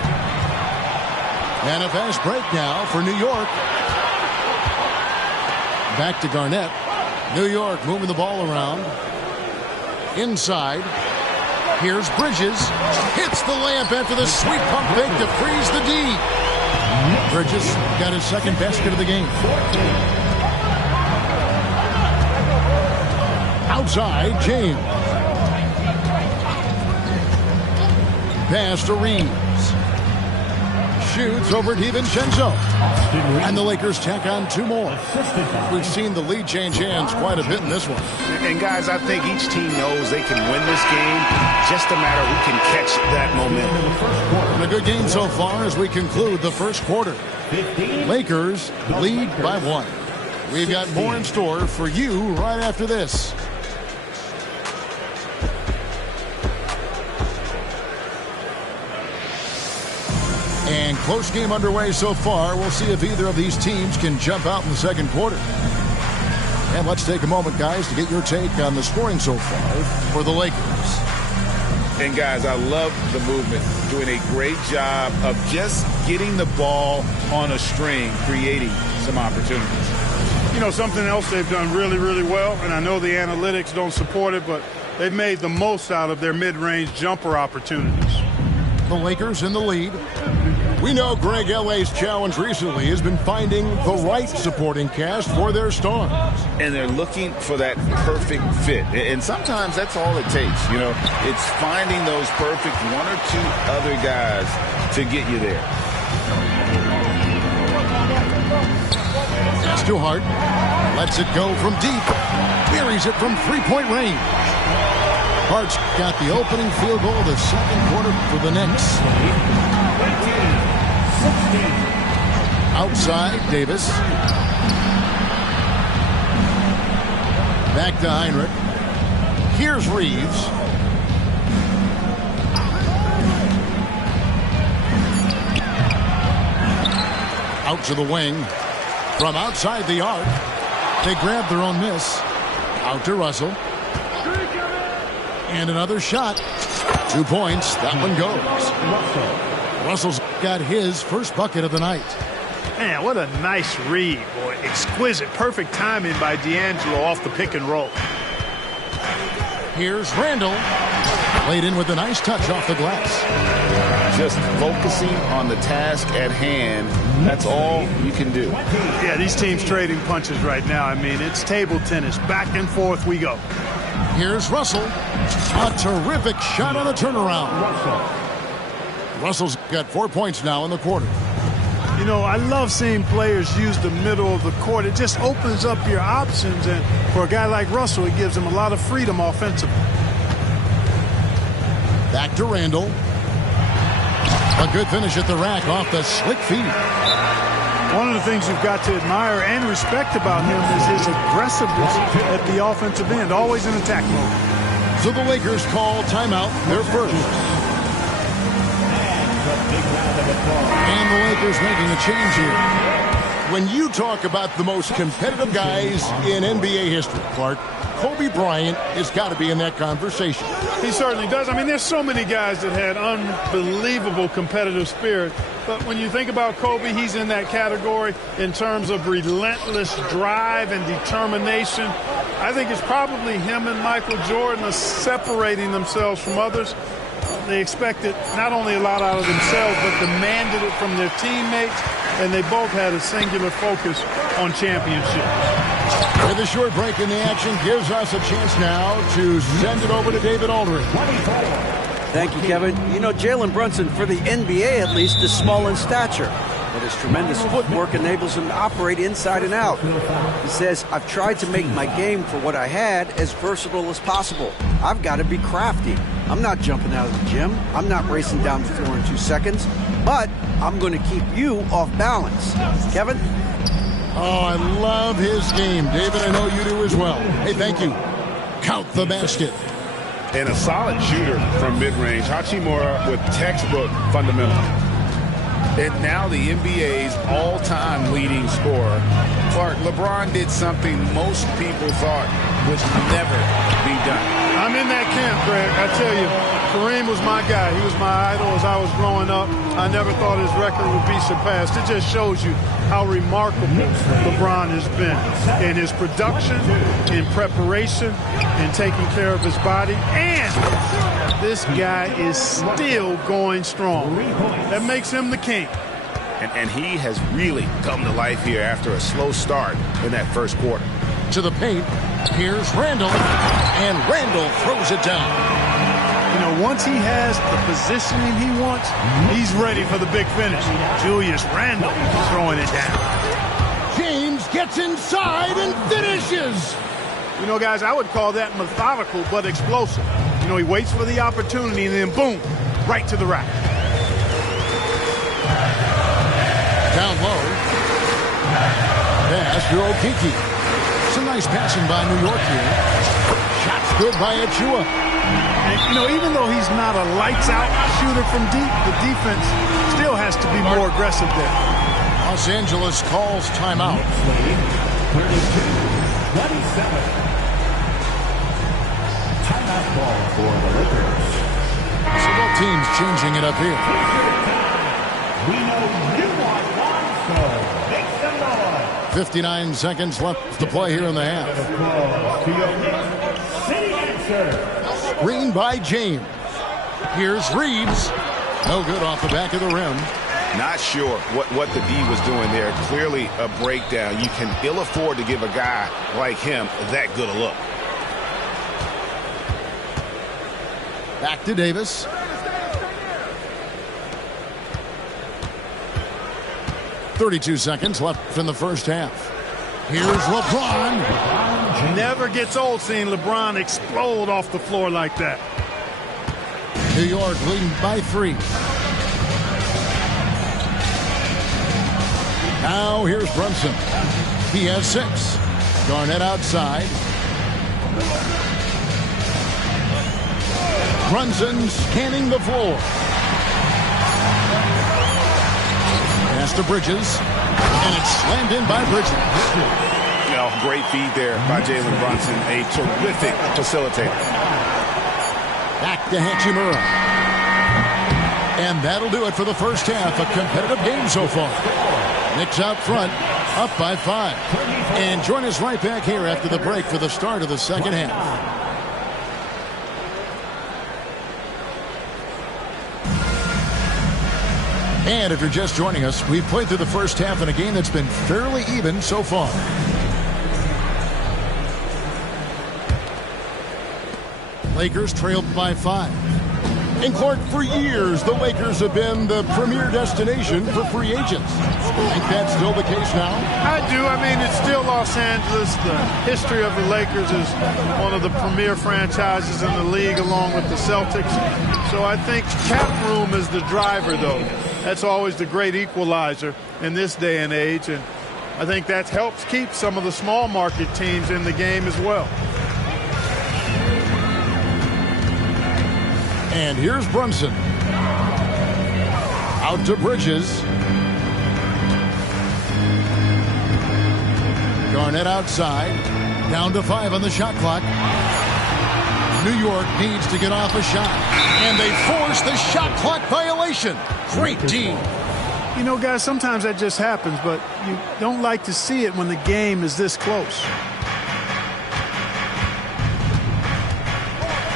And a fast break now for New York. Back to Garnett. New York moving the ball around. Inside. Here's Bridges. Hits the layup after the sweet pump fake to freeze the D. Bridges got his second basket of the game. Outside, James. Pass to Reeves. Shoots over DiVincenzo. And the Lakers tack on 2 more. We've seen the lead change hands quite a bit in this one. And guys, I think each team knows they can win this game. Just a matter who can catch that momentum. And a good game so far as we conclude the first quarter. Lakers lead by 1. We've got more in store for you right after this. And close game underway so far. We'll see if either of these teams can jump out in the second quarter. And let's take a moment, guys, to get your take on the scoring so far for the Lakers. And guys, I love the movement. Doing a great job of just getting the ball on a string, creating some opportunities. You know, something else they've done really, really well, and I know the analytics don't support it, but they've made the most out of their mid-range jumper opportunities. The Lakers in the lead. We know Greg L.A.'s challenge recently has been finding the right supporting cast for their stars. And they're looking for that perfect fit. And sometimes that's all it takes. You know, it's finding those perfect 1 or 2 other guys to get you there. That's too hard. Lets it go from deep. Buries it from 3-point range. Hart's got the opening field goal of the second quarter for the Knicks. Outside, Davis. Back to Heinrich. Here's Reeves. Out to the wing. From outside the arc. They grab their own miss. Out to Russell. And another shot. 2 points. That one goes. Russell's got his first bucket of the night. Man, what a nice read, boy. Exquisite, perfect timing by D'Angelo off the pick and roll. Here's Randall. Played in with a nice touch off the glass. Just focusing on the task at hand. That's all you can do. Yeah, these teams trading punches right now. I mean, it's table tennis. Back and forth we go. Here's Russell. A terrific shot on the turnaround. Russell's got 4 points now in the quarter. You know, I love seeing players use the middle of the court. It just opens up your options, and for a guy like Russell, it gives him a lot of freedom offensively. Back to Randall. A good finish at the rack off the slick feed. One of the things you've got to admire and respect about him is his aggressiveness at the offensive end, always in attack mode. So the Lakers call timeout, their first. And the Lakers making a change here. When you talk about the most competitive guys in NBA history, Clark, Kobe Bryant has got to be in that conversation. He certainly does. I mean, there's so many guys that had unbelievable competitive spirit. But when you think about Kobe, he's in that category in terms of relentless drive and determination. I think it's probably him and Michael Jordan are separating themselves from others. They expected not only a lot out of themselves, but demanded it from their teammates, and they both had a singular focus on championship. With a short break in the action gives us a chance now to send it over to David Aldridge. Thank you, Kevin. You know, Jalen Brunson, for the NBA at least, is small in stature, but his tremendous footwork enables him to operate inside and out. He says, I've tried to make my game for what I had as versatile as possible. I've got to be crafty. I'm not jumping out of the gym. I'm not racing down the floor in 2 seconds, but I'm going to keep you off balance. Kevin? Oh, I love his game. David, I know you do as well. Hey, thank you. Count the basket. And a solid shooter from mid-range. Hachimura with textbook fundamentals. And now the NBA's all-time leading scorer. Clark, LeBron did something most people thought would never be done. I'm in that camp, Greg. I tell you, Kareem was my guy. He was my idol as I was growing up. I never thought his record would be surpassed. It just shows you how remarkable LeBron has been in his production, in preparation, in taking care of his body. And this guy is still going strong. That makes him the king. And he has really come to life here after a slow start in that first quarter. To the paint, here's Randall, and Randall throws it down. You know, once he has the positioning he wants, he's ready for the big finish. Julius Randle throwing it down. James gets inside and finishes. You know, guys, I would call that methodical but explosive. You know, he waits for the opportunity and then boom, right to the rack. Down low. Pass to Okeke. Some nice passing by New York here. Shots good by Achua. And, you know, even though he's not a lights-out shooter from deep, the defense still has to be more aggressive there. Los Angeles calls timeout. 32-27. Timeout ball for the Lakers. So both teams changing it up here. We know you want one, so make some noise. 59 seconds left to play here in the half. Screen by James. Here's Reeves. No good off the back of the rim. Not sure what the D was doing there. Clearly a breakdown. You can ill afford to give a guy like him that good a look. Back to Davis. .32 seconds left in the first half. Here's LeBron. Never gets old seeing LeBron explode off the floor like that. New York leading by 3. Now here's Brunson. He has 6. Garnett outside. Brunson scanning the floor. Pass to Bridges. And it's slammed in by Bridges. Great feed there by Jalen Brunson. A terrific facilitator. Back to Hachimura. And that'll do it for the first half. A competitive game so far. Knicks out front, up by 5. And join us right back here after the break for the start of the second half. And if you're just joining us, we've played through the first half in a game that's been fairly even so far. Lakers trailed by 5. And Clark, for years, the Lakers have been the premier destination for free agents. Think that's still the case now? I do. I mean, it's still Los Angeles. The history of the Lakers is one of the premier franchises in the league, along with the Celtics. So I think cap room is the driver, though. That's always the great equalizer in this day and age. And I think that helps keep some of the small market teams in the game as well. And here's Brunson. Out to Bridges. Garnett outside. Down to 5 on the shot clock. New York needs to get off a shot. And they force the shot clock violation. Great D. You know, guys, sometimes that just happens, but you don't like to see it when the game is this close.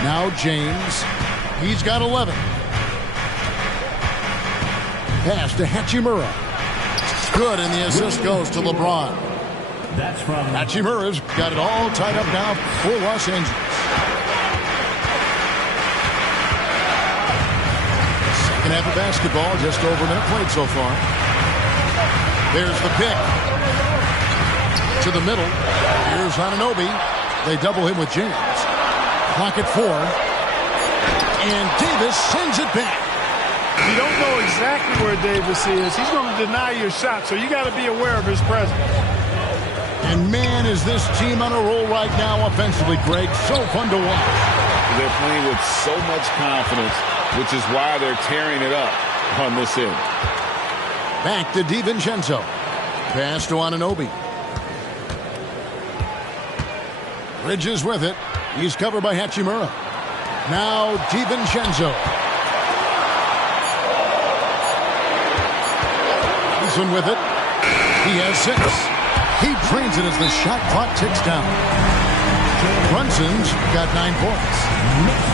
Now James. He's got 11. Pass to Hachimura. Good, and the assist goes to LeBron. That's from Hachimura's got it all tied up now for Los Angeles. Second half of basketball, just over a minute played so far. There's the pick. To the middle. Here's Anunoby. They double him with James. Clock at 4. And Davis sends it back. You don't know exactly where Davis is. He's going to deny your shot, so you got to be aware of his presence. And man, is this team on a roll right now offensively, Greg. So fun to watch. They're playing with so much confidence, which is why they're tearing it up on this end. Back to DiVincenzo. Pass to Anunoby. Bridges with it. He's covered by Hachimura. Now DiVincenzo. Johnson with it. He has 6. He drains it as the shot clock ticks down. Brunson's got 9 points.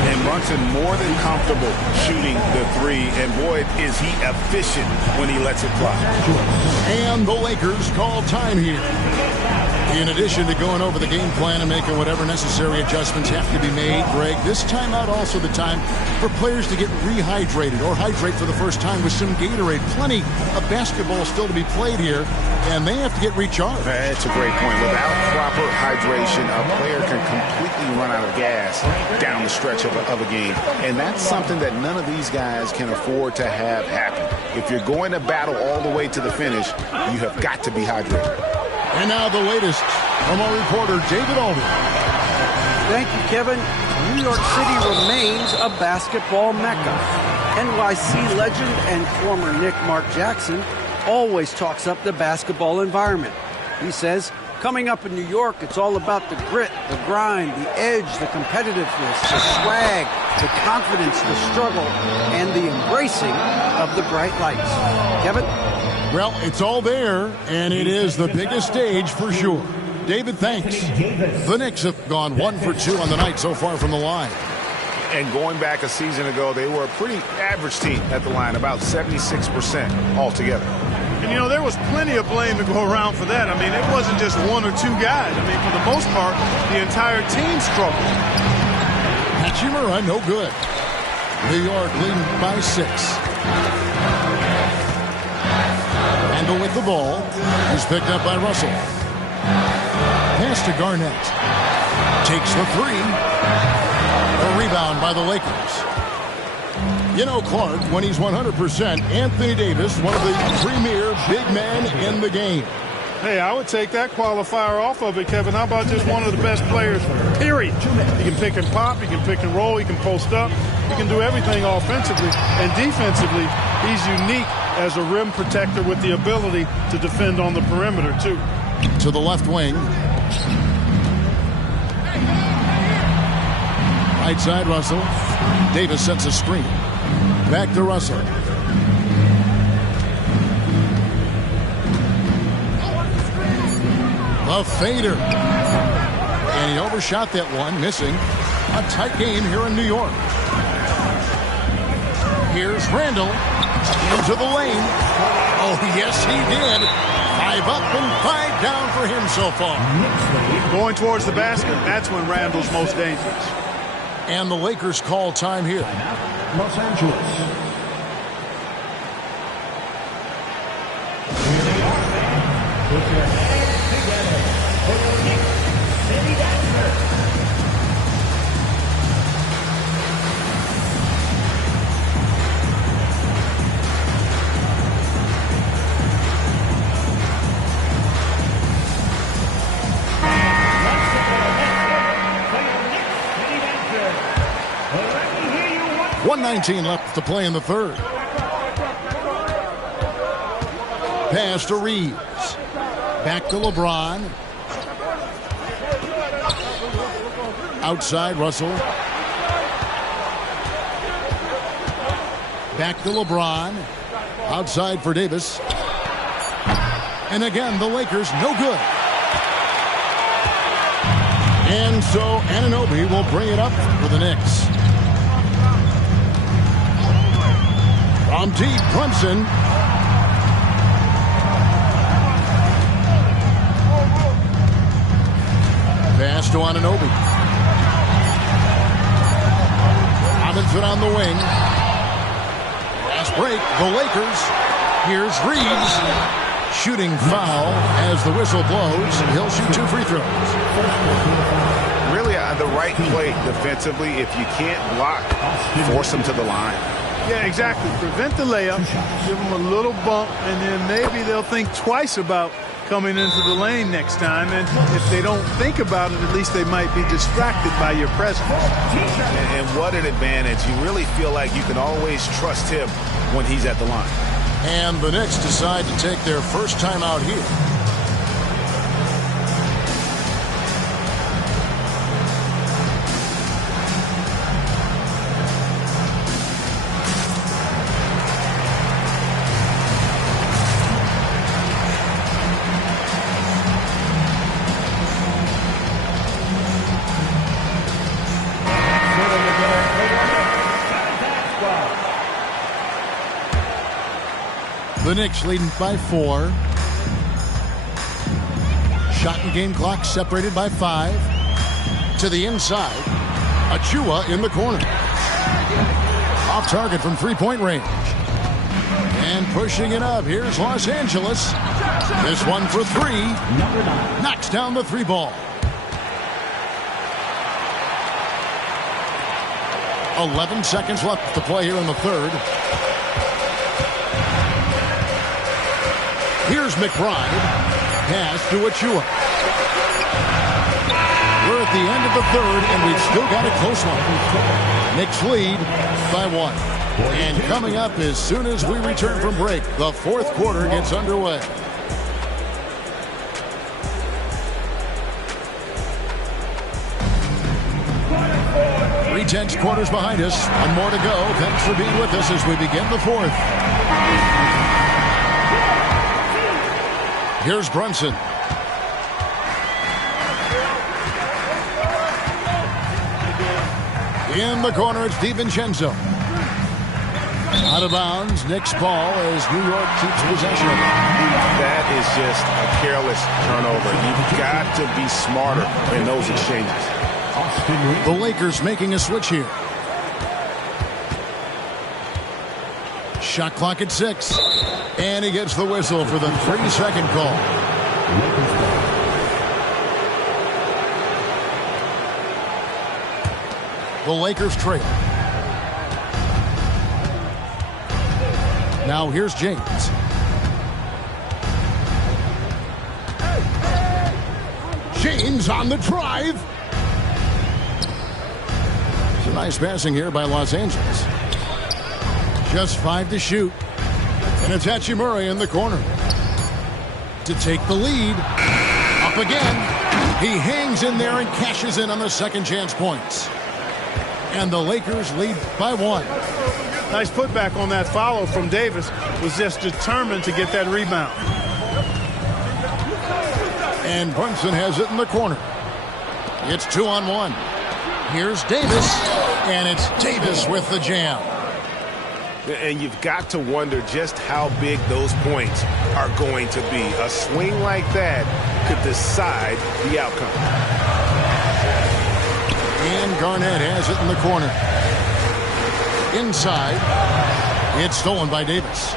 And Brunson more than comfortable shooting the 3. And boy, is he efficient when he lets it fly. And the Lakers call time here. In addition to going over the game plan and making whatever necessary adjustments have to be made, Greg, this timeout also the time for players to get rehydrated or hydrate for the first time with some Gatorade. Plenty of basketball still to be played here, and they have to get recharged. That's a great point. Without proper hydration, a player can completely run out of gas down the stretch of a game. And that's something that none of these guys can afford to have happen. If you're going to battle all the way to the finish, you have got to be hydrated. And now the latest from our reporter, David Aldridge. Thank you, Kevin. New York City remains a basketball mecca. NYC legend and former Knick Mark Jackson always talks up the basketball environment. He says, coming up in New York, it's all about the grit, the grind, the edge, the competitiveness, the swag, the confidence, the struggle, and the embracing of the bright lights. Kevin? Well, it's all there, and it is the biggest stage for sure. David, thanks. The Knicks have gone 1 for 2 on the night so far from the line. And going back a season ago, they were a pretty average team at the line, about 76% altogether. And, you know, there was plenty of blame to go around for that. I mean, it wasn't just 1 or 2 guys. I mean, for the most part, the entire team struggled. Hachimura, no good. New York leading by 6. Randle with the ball. He's picked up by Russell. pass to Garnett. Takes the three. A rebound by the Lakers. You know, Clark, when he's 100%, Anthony Davis, one of the premier big men in the game. Hey, I would take that qualifier off of it, Kevin. How about just one of the best players, period? He can pick and pop, he can pick and roll, he can post up, he can do everything offensively. And defensively, he's unique as a rim protector with the ability to defend on the perimeter, too. To the left wing. Right side, Russell. Davis sets a screen. Back to Russell. The fader. And he overshot that one, missing. A tight game here in New York. Here's Randall. Into the lane. Oh, yes, he did. 5 up and 5 down for him so far. Going towards the basket, that's when Randall's most dangerous. And the Lakers call time here. Los Angeles. Put your hands together for your Knicks City Dancer. Let's get your hands together for your Knicks City Dancer. Let me hear you once. 1:19 left to play in the third. Pass to Reeves. Back to LeBron. Outside, Russell. Back to LeBron. Outside for Davis. And again, the Lakers no good. And so Anunoby will bring it up for the Knicks. From deep, Brunson. Pass to Anunoby. Robinson on the wing. Fast break, the Lakers. Here's Reeves. Shooting foul as the whistle blows. He'll shoot 2 free throws. Really the right play defensively. If you can't block, force them to the line. Yeah, exactly. Prevent the layup, give them a little bump, and then maybe they'll think twice about coming into the lane next time. And if they don't think about it, at least they might be distracted by your presence. And what an advantage. You really feel like you can always trust him when he's at the line. And the Knicks decide to take their first time out here. The Knicks leading by 4. Shot and game clock separated by 5. To the inside. Achua in the corner. Off target from three-point range. And pushing it up. Here's Los Angeles. This one for 3. Knocks down the 3 ball. 11 seconds left to play here in the third. Here's McBride. Pass to Achua. We're at the end of the third, and we've still got a close one. Knicks lead by 1. And coming up as soon as we return from break, the fourth quarter gets underway. 3 quarters behind us. One more to go. Thanks for being with us as we begin the fourth. Here's Brunson. In the corner, it's DiVincenzo. Out of bounds, Knicks ball as New York keeps possession of it. That is just a careless turnover. You've got to be smarter in those exchanges. The Lakers making a switch here. Shot clock at 6. And he gets the whistle for the 3-second call. The Lakers trail. Now here's James. James on the drive. Some nice passing here by Los Angeles. Just 5 to shoot. And it's Hachimura in the corner to take the lead. Up again. He hangs in there and cashes in on the second chance points. And the Lakers lead by 1. Nice putback on that follow from Davis. Was just determined to get that rebound. And Brunson has it in the corner. It's 2-on-1. Here's Davis. And it's Davis with the jam. And you've got to wonder just how big those points are going to be. A swing like that could decide the outcome. And Garnett has it in the corner. Inside. It's stolen by Davis.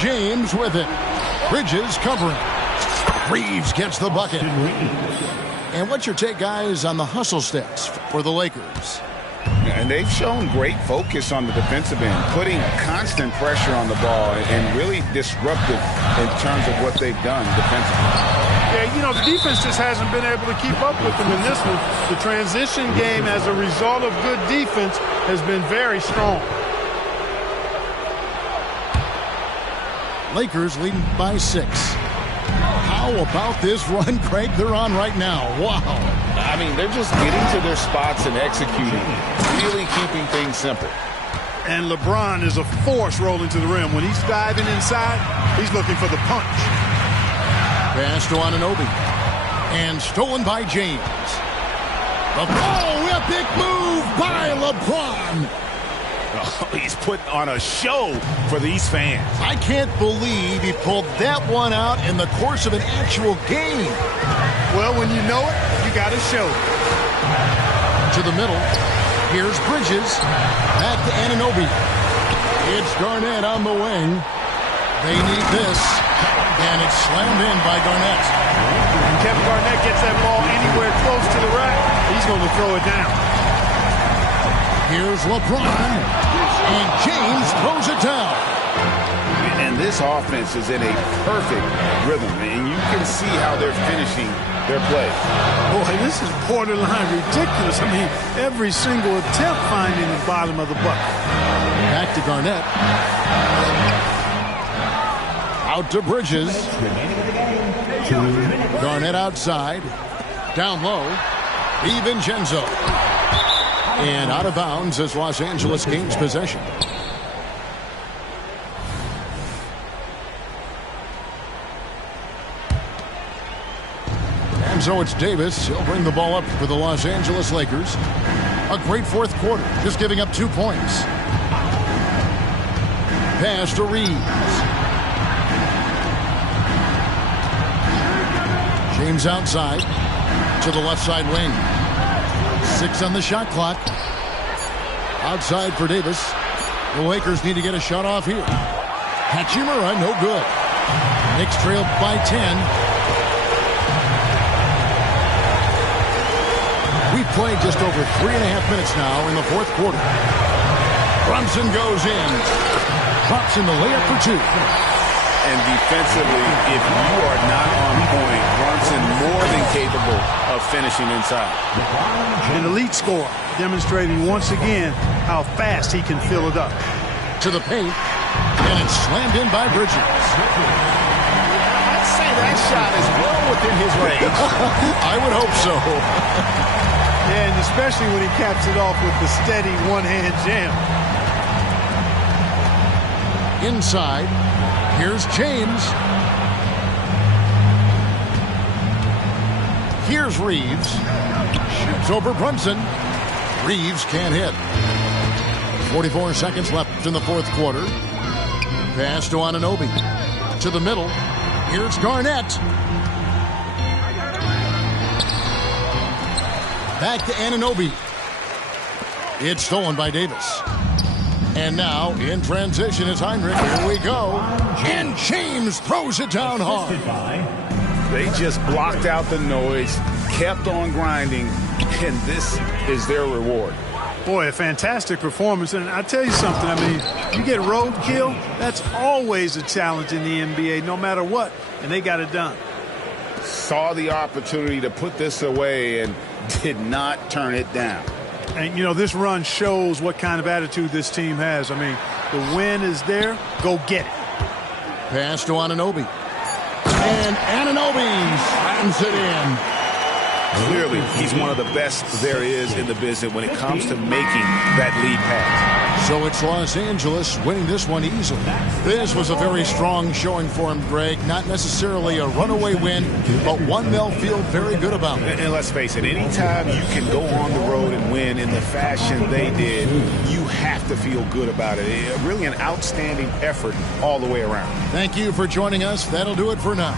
James with it. Bridges covering. Reeves gets the bucket. And what's your take, guys, on the hustle stats for the Lakers? And they've shown great focus on the defensive end, putting constant pressure on the ball and really disruptive in terms of what they've done defensively. Yeah, you know, the defense just hasn't been able to keep up with them in this one. The transition game as a result of good defense has been very strong. Lakers leading by 6. How about this run, Craig, they're on right now? Wow. I mean, they're just getting to their spots and executing, really keeping things simple. And LeBron is a force rolling to the rim. When he's diving inside, he's looking for the punch. Pass to Anunoby. And stolen by James. Oh, epic move by LeBron. Oh, he's putting on a show for these fans. I can't believe he pulled that one out in the course of an actual game. Well, when you know it, you got to show it. To the middle. Here's Bridges. Back to Anunoby. It's Garnett on the wing. They need this. And it's slammed in by Garnett. When Kevin Garnett gets that ball anywhere close to the rack, he's going to throw it down. Here's LeBron. And James throws it down. And this offense is in a perfect rhythm. And you can see how they're finishing their play. Boy, this is borderline ridiculous. I mean, every single attempt finding the bottom of the bucket. Back to Garnett. Out to Bridges. Garnett outside. Down low. DiVincenzo. And out of bounds as Los Angeles gains possession. And so it's Davis. He'll bring the ball up for the Los Angeles Lakers. A great fourth quarter, just giving up 2 points. Pass to Reeves. James outside to the left side wing. 6 on the shot clock. Outside for Davis. The Lakers need to get a shot off here. Hachimura, no good. Knicks trail by 10. We've played just over 3.5 minutes now in the fourth quarter. Brunson goes in. Drops in the layup for 2. And defensively, if you are not on point, Brunson more than capable of finishing inside. An elite scorer, demonstrating once again how fast he can fill it up. To the paint, and it's slammed in by Bridges. I'd say that shot is well within his range. I would hope so. And especially when he caps it off with the steady one-hand jam. Inside. Here's James. Here's Reeves. Shoots over Brunson. Reeves can't hit. 44 seconds left in the fourth quarter. Pass to Anunoby. To the middle. Here's Garnett. Back to Anunoby. It's stolen by Davis. And now, in transition, is Heinrich. Here we go. And James throws it down hard. They just blocked out the noise, kept on grinding, and this is their reward. Boy, a fantastic performance. And I tell you something, I mean, you get roadkill, that's always a challenge in the NBA, no matter what, and they got it done. Saw the opportunity to put this away and did not turn it down. And, you know, this run shows what kind of attitude this team has. I mean, the win is there. Go get it. Pass to Anunoby. And Anunoby slams it in. Clearly, he's one of the best there is in the business when it comes to making that lead pass. So it's Los Angeles winning this one easily. This was a very strong showing for him, Greg. Not necessarily a runaway win, but one they'll feel very good about. And let's face it, anytime you can go on the road and win in the fashion they did, you have to feel good about it. Really an outstanding effort all the way around. Thank you for joining us. That'll do it for now.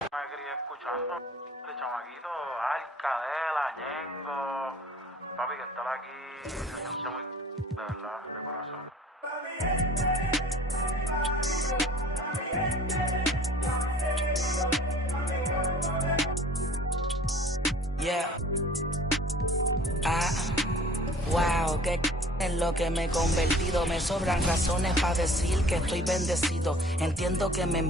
Me crié escuchando de chamaquito, Alcadela, Ñengo, papi, que estar aquí se siente muy de verdad, de corazón. Yeah. Wow, que en lo que me he convertido. Me sobran razones para decir que estoy bendecido. Entiendo que me envío.